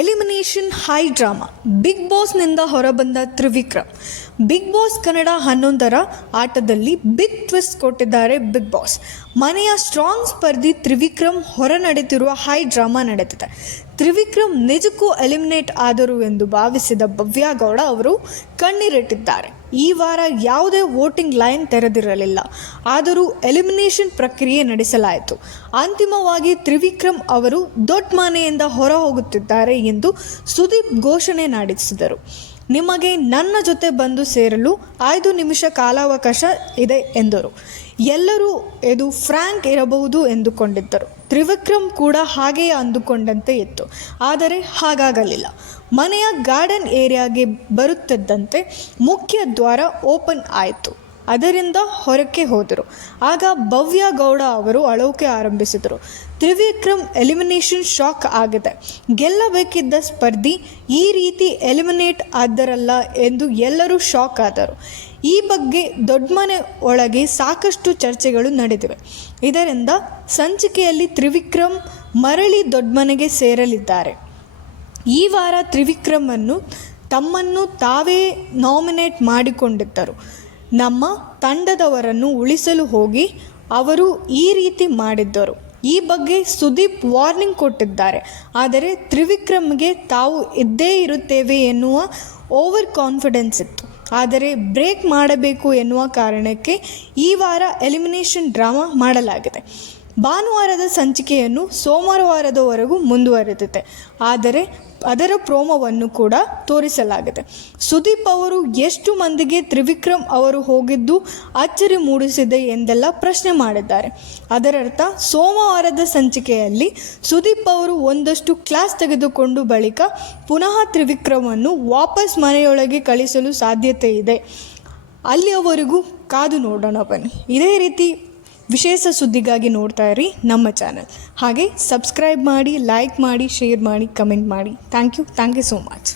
Elimination high drama big ಬಾಸ್ನಿಂದ ಹೊರಬಂದ Trivikram. Big boss Kannada 11ರ ಆಟದಲ್ಲಿ big twist ಕೊಟ್ಟಿದ್ದಾರೆ ಬಿಗ್ ಬಾಸ್. ಮನೆಯ ಸ್ಟ್ರಾಂಗ್ ಸ್ಪರ್ಧಿ ತ್ರಿವಿಕ್ರಮ್ ಹೊರ ನಡೆದಿರುವ ಹೈ ಡ್ರಾಮಾ ನಡೆದಿದೆ. ತ್ರಿವಿಕ್ರಮ್ ನಿಜಕ್ಕೂ ಎಲಿಮಿನೇಟ್ ಆದರು ಎಂದು ಭಾವಿಸಿದ ಭವ್ಯ ಗೌಡ ಅವರು ಕಣ್ಣೀರಿಟ್ಟಿದ್ದಾರೆ. ಈ ವಾರ ಯಾವುದೇ ವೋಟಿಂಗ್ ಲೈನ್ ತೆರೆದಿರಲಿಲ್ಲ, ಆದರೂ ಎಲಿಮಿನೇಷನ್ ಪ್ರಕ್ರಿಯೆ ನಡೆಸಲಾಯಿತು. ಅಂತಿಮವಾಗಿ ತ್ರಿವಿಕ್ರಮ್ ಅವರು ದೊಡ್ಡ ಮನೆಯಿಂದ ಹೊರ ಹೋಗುತ್ತಿದ್ದಾರೆ ಎಂದು ಸುದೀಪ್ ಘೋಷಣೆ ನಡೆಸಿದರು. ನಿಮಗೆ ನನ್ನ ಜೊತೆ ಬಂದು ಸೇರಲು 5 ನಿಮಿಷ ಕಾಲಾವಕಾಶ ಇದೆ ಎಂದರು. ಎಲ್ಲರೂ ಇದು ಫ್ರ್ಯಾಂಕ್ ಇರಬಹುದು ಎಂದುಕೊಂಡಿದ್ದರು. ತ್ರಿವಿಕ್ರಮ್ ಕೂಡ ಹಾಗೆಯೇ ಅಂದುಕೊಂಡಂತೆ ಇತ್ತು. ಆದರೆ ಹಾಗಾಗಲಿಲ್ಲ. ಮನೆಯ ಗಾರ್ಡನ್ ಏರಿಯಾಗೆ ಬರುತ್ತಿದ್ದಂತೆ ಮುಖ್ಯ ದ್ವಾರ ಓಪನ್ ಆಯಿತು. ಅದರಿಂದ ಹೊರಕ್ಕೆ ಹೋದರು. ಆಗ ಭವ್ಯ ಗೌಡ ಅವರು ಅಳೋಕೆ ಆರಂಭಿಸಿದರು. ತ್ರಿವಿಕ್ರಮ್ ಎಲಿಮಿನೇಷನ್ ಶಾಕ್ ಆಗಿದೆ. ಗೆಲ್ಲಬೇಕಿದ್ದ ಸ್ಪರ್ಧಿ ಈ ರೀತಿ ಎಲಿಮಿನೇಟ್ ಆದರಲ್ಲ ಎಂದು ಎಲ್ಲರೂ ಶಾಕ್ ಆದರು. ಈ ಬಗ್ಗೆ ದೊಡ್ಡಮನೆ ಒಳಗೆ ಸಾಕಷ್ಟು ಚರ್ಚೆಗಳು ನಡೆದಿವೆ. ಇದರಿಂದ ಸಂಚಿಕೆಯಲ್ಲಿ ತ್ರಿವಿಕ್ರಮ್ ಮರಳಿ ದೊಡ್ಡಮನೆಗೆ ಸೇರಲಿದ್ದಾರೆ. ಈ ವಾರ ತ್ರಿವಿಕ್ರಮನ್ನು ತಮ್ಮನ್ನು ತಾವೇ ನಾಮಿನೇಟ್ ಮಾಡಿಕೊಂಡಿದ್ದರು. ನಮ್ಮ ತಂಡದವರನ್ನು ಉಳಿಸಲು ಹೋಗಿ ಅವರು ಈ ರೀತಿ ಮಾಡಿದ್ದರು. ಈ ಬಗ್ಗೆ ಸುದೀಪ್ ವಾರ್ನಿಂಗ್ ಕೊಟ್ಟಿದ್ದಾರೆ. ಆದರೆ ತ್ರಿವಿಕ್ರಮ್ಗೆ ತಾವು ಇದ್ದೇ ಇರುತ್ತೇವೆ ಎನ್ನುವ ಓವರ್ ಕಾನ್ಫಿಡೆನ್ಸ್ ಇತ್ತು. ಆದರೆ ಬ್ರೇಕ್ ಮಾಡಬೇಕು ಎನ್ನುವ ಕಾರಣಕ್ಕೆ ಈ ವಾರ ಎಲಿಮಿನೇಷನ್ ಡ್ರಾಮಾ ಮಾಡಲಾಗಿದೆ. ಭಾನುವಾರದ ಸಂಚಿಕೆಯನ್ನು ಸೋಮವಾರದವರೆಗೂ ಮುಂದುವರೆದಿದೆ. ಆದರೆ ಅದರ ಪ್ರೋಮೋವನ್ನು ಕೂಡ ತೋರಿಸಲಾಗಿದೆ. ಸುದೀಪ್ ಅವರು ಎಷ್ಟು ಮಂದಿಗೆ ತ್ರಿವಿಕ್ರಮ್ ಅವರು ಹೋಗಿದ್ದು ಅಚ್ಚರಿ ಮೂಡಿಸಿದೆ ಎಂದೆಲ್ಲ ಪ್ರಶ್ನೆ ಮಾಡಿದ್ದಾರೆ. ಅದರರ್ಥ ಸೋಮವಾರದ ಸಂಚಿಕೆಯಲ್ಲಿ ಸುದೀಪ್ ಅವರು ಒಂದಷ್ಟು ಕ್ಲಾಸ್ ತೆಗೆದುಕೊಂಡು ಬಳಿಕ ಪುನಃ ತ್ರಿವಿಕ್ರಮನ್ನು ವಾಪಸ್ ಮನೆಯೊಳಗೆ ಕಳಿಸಲು ಸಾಧ್ಯತೆ ಇದೆ. ಅಲ್ಲಿಯವರೆಗೂ ಕಾದು ನೋಡೋಣ ಬನ್ನಿ. ಇದೇ ರೀತಿ ವಿಶೇಷ ಸುದ್ದಿಗಾಗಿ ನೋಡ್ತಾ ಇರಿ ನಮ್ಮ ಚಾನಲ್. ಹಾಗೆ ಸಬ್ಸ್ಕ್ರೈಬ್ ಮಾಡಿ, ಲೈಕ್ ಮಾಡಿ, ಶೇರ್ ಮಾಡಿ, ಕಮೆಂಟ್ ಮಾಡಿ. Thank you so much.